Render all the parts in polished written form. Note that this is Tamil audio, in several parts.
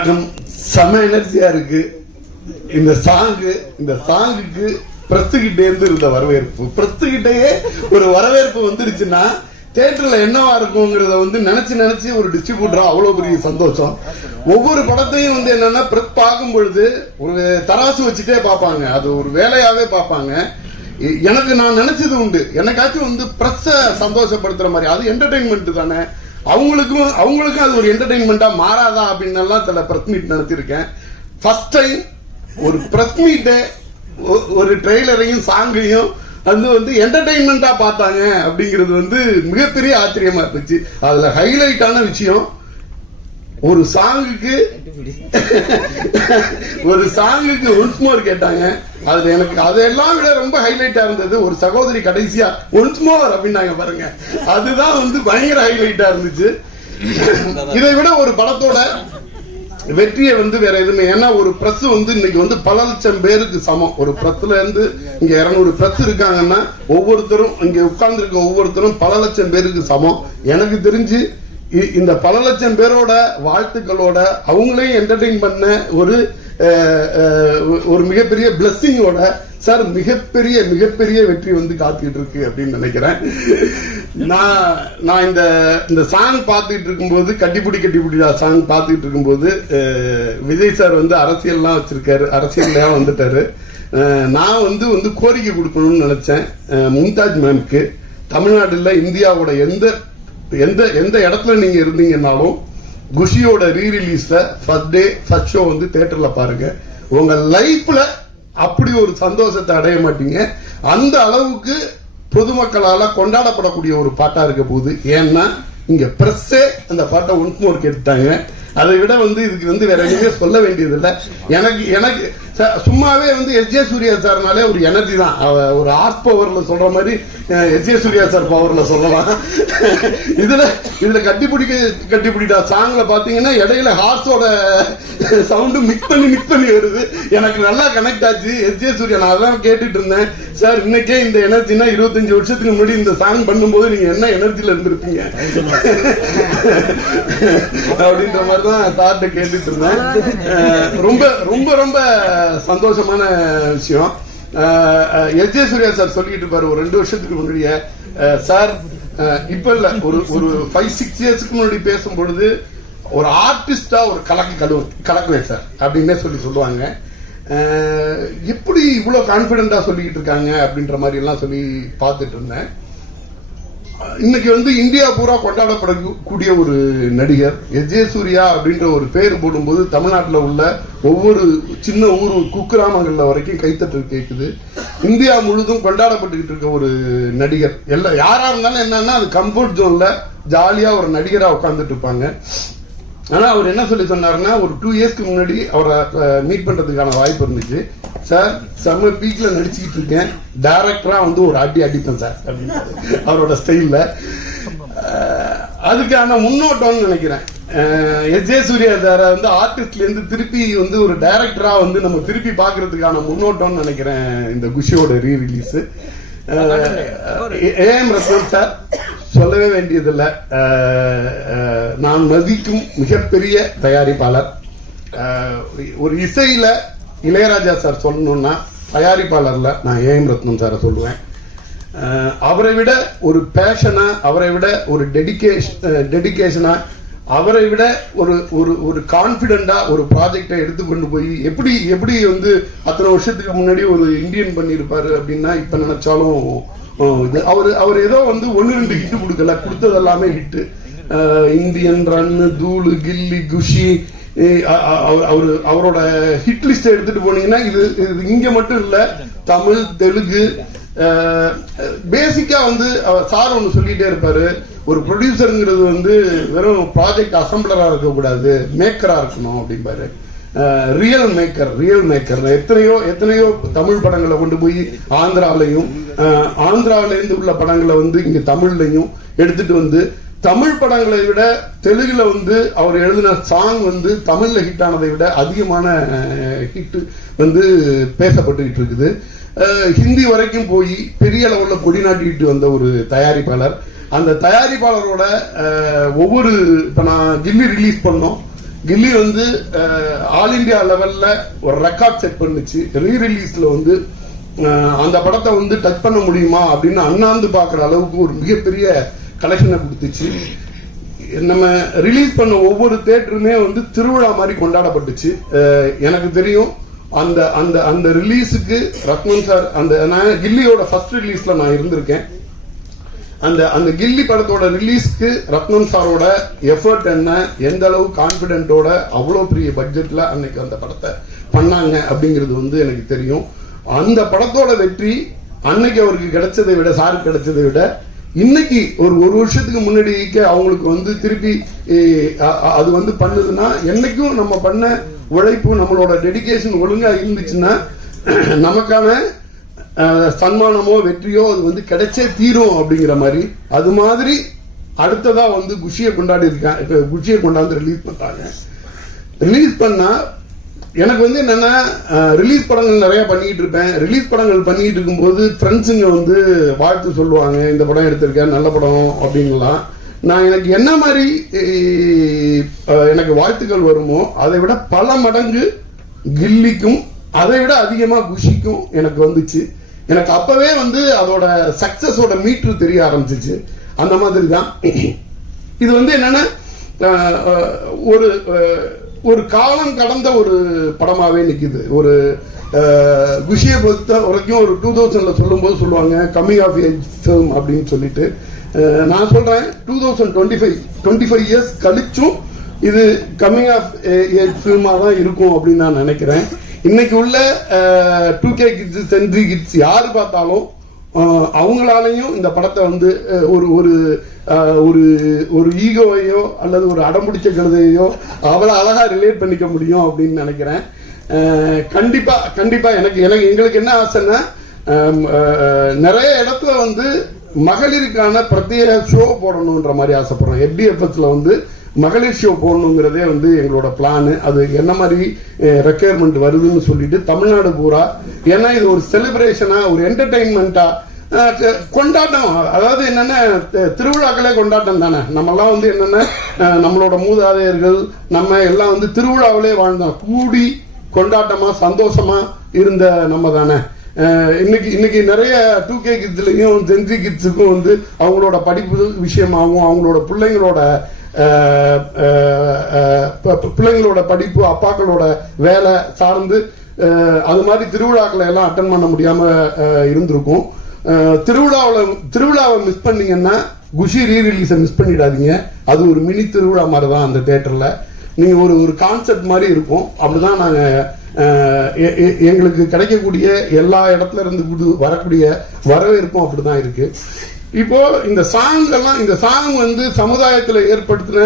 வணக்கம். செம எனர்ஜியா இருக்கு இந்த சாங்குக்கு. பிரஸ்துகிட்டே இருந்து இருந்த வரவேற்பு, பிரஸ்துகிட்டே ஒரு வரவேற்பு வந்துருச்சுன்னா தியேட்டர்ல என்னவா இருக்குங்கிறத நினைச்சு ஒரு டிஸ்ட்ரிபியூட்டரா அவ்வளவு பெரிய சந்தோஷம். ஒவ்வொரு படத்தையும் என்னன்னா பார்க்கும் பொழுது ஒரு தராசு வச்சுட்டே பார்ப்பாங்க, அது ஒரு வேலையாவே பார்ப்பாங்க. எனக்கு நான் நினைச்சது உண்டு, எனக்காச்சும் பிரஸ்ஸ சந்தோஷப்படுத்துற மாதிரி, அது என்டர்டைன்மெண்ட் தானே, அவங்களுக்கும் அது ஒரு என்டர்டைன்மெண்டா மாறாதா அப்படின்னு எல்லாம் சில பிரஸ் மீட் நடத்திருக்கேன். ஃபர்ஸ்ட் டைம் ஒரு பிரஸ் மீட் ஒரு ட்ரெய்லரையும் சாங்கையும் என்டர்டைன்மெண்டா பார்த்தாங்க அப்படிங்கிறது மிகப்பெரிய ஆச்சரியமா இருந்துச்சு. அதுல ஹைலைட்டான விஷயம், ஒரு சாங்குக்கு ஒன்ஸ் மோர் கேட்டாங்க. அதுல எனக்கு அதெல்லாம் விட ரொம்ப ஹைலைட்டா இருந்தது, ஒரு சகோதரி கடைசியா ஒன்ஸ் மோர் அப்படின்னாங்க பாருங்க, அதுதான் பயங்கர ஹைலைட்டா இருந்துச்சு. இதை விட ஒரு படத்தோட வெற்றியை வேற எதுவுமே, ஏன்னா ஒரு பிரஸ் இன்னைக்கு பல லட்சம் பேருக்கு சமம். ஒரு பிரஸ்ல இருந்து இங்க 200 பிரஸ் இருக்காங்கன்னா ஒவ்வொருத்தரும் இங்க உட்கார்ந்து இருக்க ஒவ்வொருத்தரும் பல லட்சம் பேருக்கு சமம். எனக்கு தெரிஞ்சு இந்த பல லட்சம் பேரோட வாழ்த்துக்களோட அவங்களையும் என்டர்டெயின் பண்ண ஒரு மிகப்பெரிய பிளஸ்ஸிங்கோட சார் மிகப்பெரிய வெற்றி காத்துக்கிட்டு இருக்கு அப்படின்னு நினைக்கிறேன். நான் இந்த சாங் பார்த்துட்டு இருக்கும்போது, கட்டிப்புடி சாங் பார்த்துட்டு இருக்கும்போது விஜய் சார் அரசியல்லாம் வச்சிருக்காரு, அரசியல்லாம் வந்துட்டாரு. நான் கோரிக்கை கொடுக்கணும்னு நினைச்சேன் மும்தாஜ் மேம்க்கு. தமிழ்நாடுல இந்தியாவோட எந்த இடத்துல நீங்க இருந்தீங்கன்னாலும் குஷியோட ரீரிலீஸ்ல ஃபர்ஸ்ட் டே ஃபர்ஸ்ட் ஷோ தியேட்டர்ல பாருங்க. உங்க லைஃப்ல அப்படி ஒரு சந்தோஷத்தை அடைய மாட்டீங்க. அந்த அளவுக்கு பொதுமக்களால கொண்டாடப்படக்கூடிய ஒரு பாட்டா இருக்க போகுது. ஏன்னா இங்க பிரஸ்ஸே அந்த பாட்டை ஒன்ஸ் மோர் கேட்டுட்டாங்க. அதை விட இதுக்கு வேற எதுவுமே சொல்ல வேண்டியது இல்லை. எனக்கு சும்மாவே எஸ்.ஜே. சூர்யா சார்னாலே ஒரு எனர்ஜி தான், ஒரு ஹார்ஸ் பவர்ல சொல்ற மாதிரி எஸ்.ஜே. சூர்யா சார் பவர்ல சொல்லலாம். இதுல கட்டிப்பிடிடா சாங்ல பாத்தீங்கன்னா இடையில ஹார்ஸோட சவுண்டு மிக்ஸ் பண்ணி வருது. எனக்கு நல்லா கனெக்ட் ஆச்சு எஸ்.ஜே. சூர்யா. நான் அதான் கேட்டுட்டு இருந்தேன், சார் இன்னைக்கே இந்த எனர்ஜினா 25 வருஷத்துக்கு முன்னாடி இந்த சாங் பண்ணும்போது நீங்க என்ன எனர்ஜில இருந்திருப்பீங்க அப்படின்ற மாதிரிதான் தாட்ட கேட்டுட்டு இருந்தேன். ரொம்ப சந்தோஷமான விஷயம். எஸ்.ஜே. சூர்யா சார் சொல்லிட்டு இருப்பாரு ஒரு 2 வருஷத்துக்கு முன்னாடியே, சார் இப்ப இல்ல ஒரு 5-6 இயர்ஸ்க்கு முன்னாடி பேசும்பொழுது ஒரு ஆர்டிஸ்டா ஒரு கலக்குவேன் சார் அப்படின்னு சொல்லுவாங்க. எப்படி இவ்வளவு கான்பிடண்டா சொல்லிக்கிட்டு இருக்காங்க அப்படின்ற மாதிரி எல்லாம் சொல்லி பார்த்துட்டு இருந்தேன். இன்னைக்கு இந்தியா பூரா கொண்டாடப்படக்கூடிய ஒரு நடிகர் எஸ்.ஜே. சூர்யா அப்படின்ற ஒரு பேர் போடும்போது தமிழ்நாட்டில் உள்ள ஒவ்வொரு சின்ன ஊர் குக்கிராமங்கள்ல வரைக்கும் கைத்தட்டல் கேட்குது. இந்தியா முழுதும் கொண்டாடப்பட்டுக்கிட்டு இருக்க ஒரு நடிகர். யாரா இருந்தாலும் என்னன்னா அது கம்ஃபர்ட் ஜோன்ல ஜாலியா ஒரு நடிகரா உட்கார்ந்துட்டு இருப்பாங்க. ஆனா அவர் என்ன சொன்னாருன்னா, ஒரு 2 இயர்ஸ்க்கு முன்னாடி அவரை மீட் பண்றதுக்கான வாய்ப்பு இருந்துச்சு. சார் செம்ம பீக்ல நடிச்சுக்கிட்டு இருக்கேன், டைரக்டரா ஒரு அடிப்பேன் சார் அப்படின்னு அவரோட ஸ்டைல்ல. அதுக்கான முன்னோட்டம்னு நினைக்கிறேன். எஸ்.ஜே. சூர்யா சார் ஆர்டிஸ்ட்ல இருந்து திருப்பி ஒரு டைரக்டரா நம்ம திருப்பி பாக்குறதுக்கான முன்னோட்டம்னு நினைக்கிறேன் இந்த குஷியோட ரீரிலீஸ். ஏஎம் ரத்னம் சார் சொல்லவே வேண்டியதில்லை, நான் மதிக்கும் மிகப்பெரிய தயாரிப்பாளர். ஒரு இசையில இளையராஜா சார் சொல்லணும்னா தயாரிப்பாளர்ல நான் ஏஎம் ரத்னம் சாரை சொல்லுவேன். அவரை விட ஒரு பேஷனா, அவரை விட ஒரு டெடிகேஷனா, அவரை விட ஒரு கான்பிடண்டா ஒரு ப்ராஜெக்டை எடுத்துக்கொண்டு போய் எப்படி அத்தனை வருஷத்துக்கு முன்னாடி ஒரு இந்தியன் பண்ணியிருப்பாரு அப்படின்னா இப்ப நினைச்சாலும் அவர் ஏதோ 1-2 ஹிட் கொடுக்கல, கொடுத்தது எல்லாமே ஹிட். இந்தியன் ரன், தூளு, கில்லி, குஷி, அவரோட ஹிட் லிஸ்ட் எடுத்துட்டு போனீங்கன்னா இது இங்க மட்டும் இல்ல, தமிழ், தெலுங்கு. பேசிக்கா சார் ஒண்ணு சொல்லிட்டே இருப்பாரு, ஒரு ப்ரொடியூசருங்கிறது வெறும் ப்ராஜெக்ட் அசம்பிளரா இருக்கக்கூடாது, மேக்கரா இருக்கணும் அப்படிம்பாரு. ரியல் மேக்கர் எத்தனையோ தமிழ் படங்களை கொண்டு போய் ஆந்திராவில இருந்து உள்ள படங்களை இங்க தமிழ்லையும் எடுத்துட்டு தமிழ் படங்களை விட தெலுங்குல அவர் எழுதின சாங் தமிழ்ல ஹிட் ஆனதை விட அதிகமான ஹிட் பேசப்பட்டுக்கிட்டு இருக்குது. ஹிந்தி வரைக்கும் போய் பெரிய அளவுல கொடி நாட்டிட்டு வந்த ஒரு தயாரிப்பாளர். அந்த தயாரிப்பாளரோட ஒவ்வொரு, இப்ப நான் கில்லி ரிலீஸ் பண்ணோம், கில்லி வந்து ஆல் இந்தியா லெவல்ல ஒரு ரெக்கார்ட் செட் பண்ணுச்சு. ரீ ரிலீஸ்ல வந்து அந்த படத்தை வந்து டச் பண்ண முடியுமா அப்படின்னு அண்ணாந்து பார்க்குற அளவுக்கு ஒரு மிகப்பெரிய கலெக்ஷனை கொடுத்துச்சு. நம்ம ரிலீஸ் பண்ண ஒவ்வொரு தியேட்டருமே வந்து திருவிழா மாதிரி கொண்டாடப்பட்டுச்சு. எனக்கு தெரியும் அந்த அந்த அந்த ரிலீஸுக்கு ரத்னம் சார், அந்த நான் கில்லியோட ஃபர்ஸ்ட் ரிலீஸ்ல நான் இருந்திருக்கேன். அந்த அந்த கில்லி படத்தோட ரிலீஸ்க்கு ரத்னம் சாரோட எஃபர்ட் என்ன, எந்த அளவு கான்பிடென்ட்டோட அவ்வளோ பெரிய பட்ஜெட்ல அன்னைக்கு அந்த படத்தை பண்ணாங்க அப்படிங்கிறது வந்து எனக்கு தெரியும். அந்த படத்தோட வெற்றி அன்னைக்கு அவருக்கு கிடைச்சதை விட, சாருக்கு கிடைச்சதை விட, இன்னைக்கு ஒரு வருஷத்துக்கு முன்னாடி அவங்களுக்கு வந்து திருப்பி அது வந்து பண்ணுதுன்னா, என்னைக்கும் நம்ம பண்ண உழைப்பு, நம்மளோட டெடிகேஷன் ஒழுங்கா இருந்துச்சுன்னா நமக்கான சன்மானமோ வெற்றியோ அது வந்து கிடைச்சே தீரும் அப்படிங்கிற மாதிரி. அது மாதிரி அடுத்ததா வந்து குஷியை கொண்டாந்து ரிலீஸ் பண்றாங்க. ரிலீஸ் பண்ணா எனக்கு வந்து என்னன்னா, ரிலீஸ் படங்கள் நிறைய பண்ணிட்டு இருப்பேன். ரிலீஸ் படங்கள் பண்ணிட்டு இருக்கும்போது ஃப்ரெண்ட்ஸுங்க வந்து வாழ்த்து சொல்லுவாங்க, இந்த படம் எடுத்திருக்கேன் நல்ல படம் அப்படின்லாம். நான் எனக்கு என்ன மாதிரி எனக்கு வாழ்த்துக்கள் வருமோ அதை விட பல மடங்கு கில்லிக்கும், அதை விட அதிகமா குஷிக்கும் எனக்கு வந்துச்சு. எனக்கு அப்பவே வந்து அதோட சக்சஸோட மீட்ரு தெரிய ஆரம்பிச்சிச்சு. அந்த மாதிரி தான் இது வந்து என்னன்னா, ஒரு ஒரு காலம் கடந்த ஒரு படமாவே நிக்குது. ஒரு குஷியை பொறுத்த வரைக்கும் ஒரு 2000ல சொல்லும்போது சொல்லுவாங்க கம்மிங் ஆஃப் ஏஜ் ஃபிலிம் அப்படின்னு சொல்லிட்டு. நான் சொல்றேன் 2025 இயர்ஸ் கழிச்சும் இது கம்மிங் ஆஃப் ஏஜ் ஃபிலிமா தான் இருக்கும் அப்படின்னு நான் நினைக்கிறேன். இன்னைக்கு உள்ள 2K கிட்ஸ், சென்ட்ரி கிட்ஸ் யாரு பார்த்தாலும் அவங்களாலையும் இந்த படத்தை வந்து ஒரு ஒரு ஒரு ஒரு ஈகோவையோ அல்லது ஒரு அடம்பிடிச்ச கழுதையோ அவ்வளோ அழகா ரிலேட் பண்ணிக்க முடியும் அப்படின்னு நினைக்கிறேன். கண்டிப்பா கண்டிப்பா எங்களுக்கு என்ன ஆசைன்னா, நிறைய இடத்துல வந்து மகளிருக்கான பிரத்யேக ஷோ போடணுன்ற மாதிரி ஆசைப்படுறோம். FDFSல வந்து மகளிர் ஷோ போடணுங்கிறதே வந்து எங்களோட பிளான். அது என்ன மாதிரி ரெக்யர்மெண்ட் வருதுன்னு சொல்லிட்டு தமிழ்நாடு பூரா, ஏன்னா இது ஒரு செலிப்ரேஷனா, ஒரு என்டர்டைன்மெண்டா, கொண்டாட்டம். அதாவது என்னன்னா, திருவிழாக்களே கொண்டாட்டம் தானே. நம்மெல்லாம் வந்து என்னன்னா, நம்மளோட மூதாதையர்கள் நம்ம எல்லாம் வந்து திருவிழாவிலே வாழ்ந்தோம். கூடி கொண்டாட்டமா சந்தோஷமா இருந்த நம்ம தானே. இன்னைக்கு நிறைய 2K கிட்ஸ்லயும் ஜென்சி கிட்ஸுக்கும் வந்து அவங்களோட படிப்பு விஷயமாகவும் அவங்களோட பிள்ளைங்களோட படிப்பு, அப்பாக்களோட வேலை சார்ந்து அது மாதிரி திருவிழாக்களை எல்லாம் அட்டன் பண்ண முடியாம இருந்திருக்கும். திருவிழாவை மிஸ் பண்ணீங்கன்னா குஷி ரீ ரிலீஸை மிஸ் பண்ணிடாதீங்க. அது ஒரு மினி திருவிழா மாதிரி தான் அந்த தியேட்டர்ல. நீங்க ஒரு கான்செப்ட் மாதிரி இருக்கும். அப்படிதான் நாங்க எங்களுக்கு கிடைக்கக்கூடிய எல்லா இடத்துல இருந்து வரக்கூடிய வரவேற்பும் அப்படிதான் இருக்கு. இப்போ இந்த சாங் வந்து சமுதாயத்தில் ஏற்படுத்தின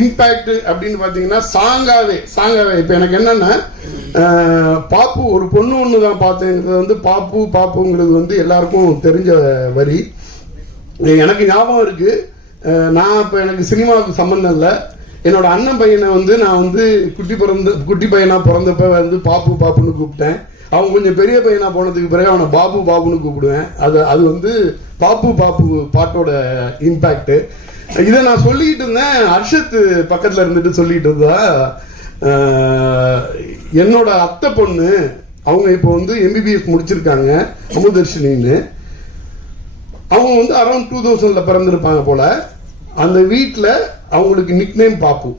இம்பாக்ட் அப்படின்னு பாத்தீங்கன்னா சாங்காவே இப்ப எனக்கு என்னன்னா, பாப்பு ஒரு பொண்ணு ஒண்ணுதான் பார்த்தேங்கிறது வந்து பாப்புங்கிறது வந்து எல்லாருக்கும் தெரிஞ்ச வரி. எனக்கு ஞாபகம் இருக்கு, நான் இப்ப எனக்கு சினிமாவுக்கு சம்பந்தம் இல்லை. என்னோட அண்ணன் பையனை வந்து நான் வந்து குட்டி பையனா பிறந்தப்ப வந்து பாப்புன்னு கூப்பிட்டேன். அவன் கொஞ்சம் பெரிய பையனா போனதுக்கு பிறகு அவனை பாப்புன்னு கூப்பிடுவேன். அது வந்து பாப்பு பாட்டோட இம்பாக்ட். இதை நான் சொல்லிட்டு இருந்தேன். அர்ஷத் பக்கத்துல இருந்துட்டு சொல்லிட்டு இருந்தா, என்னோட அத்தை பொண்ணு அவங்க இப்போ வந்து MBBS முடிச்சிருக்காங்க, அமுதர்ஷினின்னு. அவங்க வந்து அரௌண்ட் 2000ல பிறந்திருப்பாங்க போல. அந்த வீட்டுல அவங்களுக்கு நிக் நேம் பாப்பு.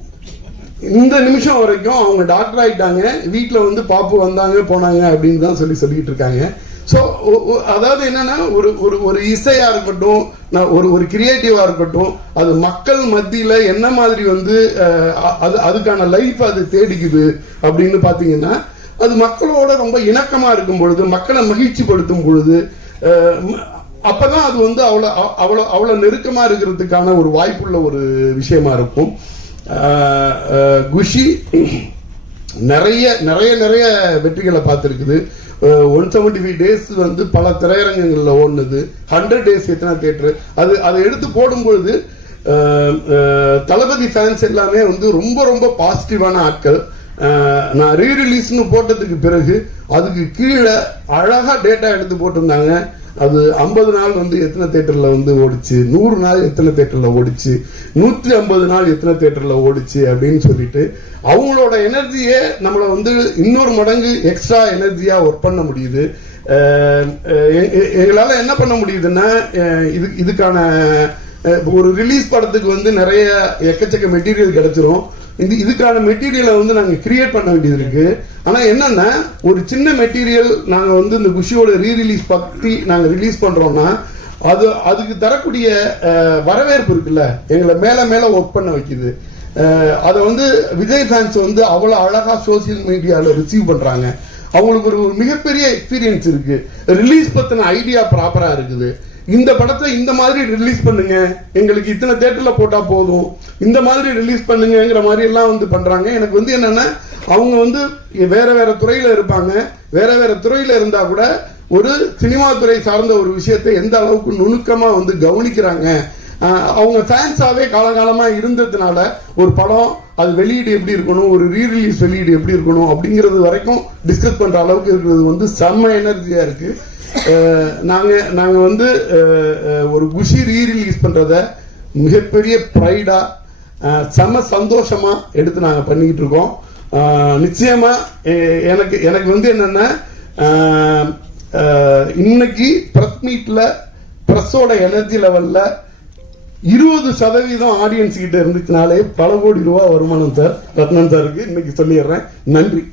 இந்த நிமிஷம் வரைக்கும் அவங்க டாக்டர் ஆயிட்டாங்க. வீட்டுல வந்து பாப்பு வந்தாங்க போனாங்க அப்படின்னு தான் சொல்லிட்டு இருக்காங்க. ஸோ அதாவது என்னன்னா, ஒரு இசையா இருக்கட்டும், ஒரு கிரியேட்டிவா இருக்கட்டும், அது மக்கள் மத்தியில என்ன மாதிரி வந்து அதுக்கான லைஃப் அது தேடிக்குது அப்படின்னு பாத்தீங்கன்னா, அது மக்களோட ரொம்ப இணக்கமா இருக்கும் பொழுது, மக்களை மகிழ்ச்சி படுத்தும் பொழுது, அப்பதான் அது வந்து அவ்வளவு நெருக்கமா இருக்கிறதுக்கான ஒரு வாய்ப்புள்ள ஒரு விஷயமா இருக்கும். குஷி நிறைய நிறைய நிறைய வெற்றிகளை பார்த்திருக்குது. 175 டேஸ் வந்து பல திரையரங்கங்கள்ல ஓடுனது. 100 டேஸ் எத்தனை தியேட்டர், அதை எடுத்து போடும்பொழுது தளபதி ஃபேன்ஸ் எல்லாமே வந்து ரொம்ப ரொம்ப பாசிட்டிவான ஆட்கள். நான் ரீ ரிலீஸ்னு போட்டதுக்கு பிறகு அதுக்கு கீழே அழகா டேட்டா எடுத்து போட்டிருந்தாங்க. அது 50 நாள் வந்து எத்தனை தியேட்டர்ல வந்து ஓடிச்சு, 100 நாள் எத்தனை தியேட்டர்ல ஓடிச்சு, 150 நாள் எத்தனை தியேட்டர்ல ஓடிச்சு அப்படின்னு சொல்லிட்டு அவங்களோட எனர்ஜியை நம்மளை வந்து இன்னொரு மடங்கு எக்ஸ்ட்ரா எனர்ஜியா ஒர்க் பண்ண முடியுது. எங்களால என்ன பண்ண முடியுதுன்னா, இதுக்கான ஒரு ரிலீஸ் படத்துக்கு வந்து நிறைய எக்கச்சக்க மெட்டீரியல் கிடைச்சிரும். இதுக்கான மெட்டீரியலை வந்து நாங்க கிரியேட் பண்ண வேண்டியது இருக்கு. ஆனா என்னன்னா, ஒரு சின்ன மெட்டீரியல் நாங்க வந்து இந்த குஷியோட ரீரிலீஸ் பத்தி நாங்க ரிலீஸ் பண்றோம்னா அதுக்கு தரக்கூடிய வரவேற்பு இருக்குல்ல, எங்களை மேல மேல ஒர்க் பண்ண வைக்குது. அதை வந்து விஜய் ஃபேன்ஸ் வந்து அவ்வளவு அழகா சோசியல் மீடியால ரிசீவ் பண்றாங்க. அவங்களுக்கு ஒரு மிகப்பெரிய எக்ஸ்பீரியன்ஸ் இருக்கு. ரிலீஸ் பத்தின ஐடியா ப்ராப்பரா இருக்குது. இந்த படத்தை இந்த மாதிரி ரிலீஸ் பண்ணுங்க, எங்களுக்கு இத்தனை தியேட்டர்ல போட்டா போதும், இந்த மாதிரி ரிலீஸ் பண்ணுங்கிற மாதிரி எல்லாம் வந்து பண்றாங்க. எனக்கு வந்து என்னன்னா, அவங்க வந்து வேற வேற துறையில இருப்பாங்க. வேற வேற துறையில இருந்தா கூட ஒரு சினிமா துறை சார்ந்த ஒரு விஷயத்தை எந்த அளவுக்கு நுணுக்கமா வந்து கவனிக்கிறாங்க. அவங்க ஃபேன்ஸாவே காலகாலமா இருந்ததுனால ஒரு படம் அது வெளியீடு எப்படி இருக்கணும், ஒரு ரீரிலீஸ் வெளியீடு எப்படி இருக்கணும் அப்படிங்கிறது வரைக்கும் டிஸ்கஸ் பண்ற அளவுக்கு இருக்கிறது வந்து செம்ம எனர்ஜியா இருக்கு. நாங்க வந்து ஒரு குஷி ரீரிலீஸ் பண்றத மிகப்பெரிய ப்ரைடா செம சந்தோஷமா எடுத்து நாங்க பண்ணிக்கிட்டு இருக்கோம். நிச்சயமா எனக்கு வந்து என்னன்னா, இன்னைக்கு பிரஸ் மீட்ல பிரஸோட எனர்ஜி லெவல்ல 20% ஆடியன்ஸ் கிட்ட இருந்துச்சுனாலே பல கோடி ரூபாய் வருமானம் சார் ரத்னன் சாருக்கு இன்னைக்கு சொல்லிடுறேன். நன்றி.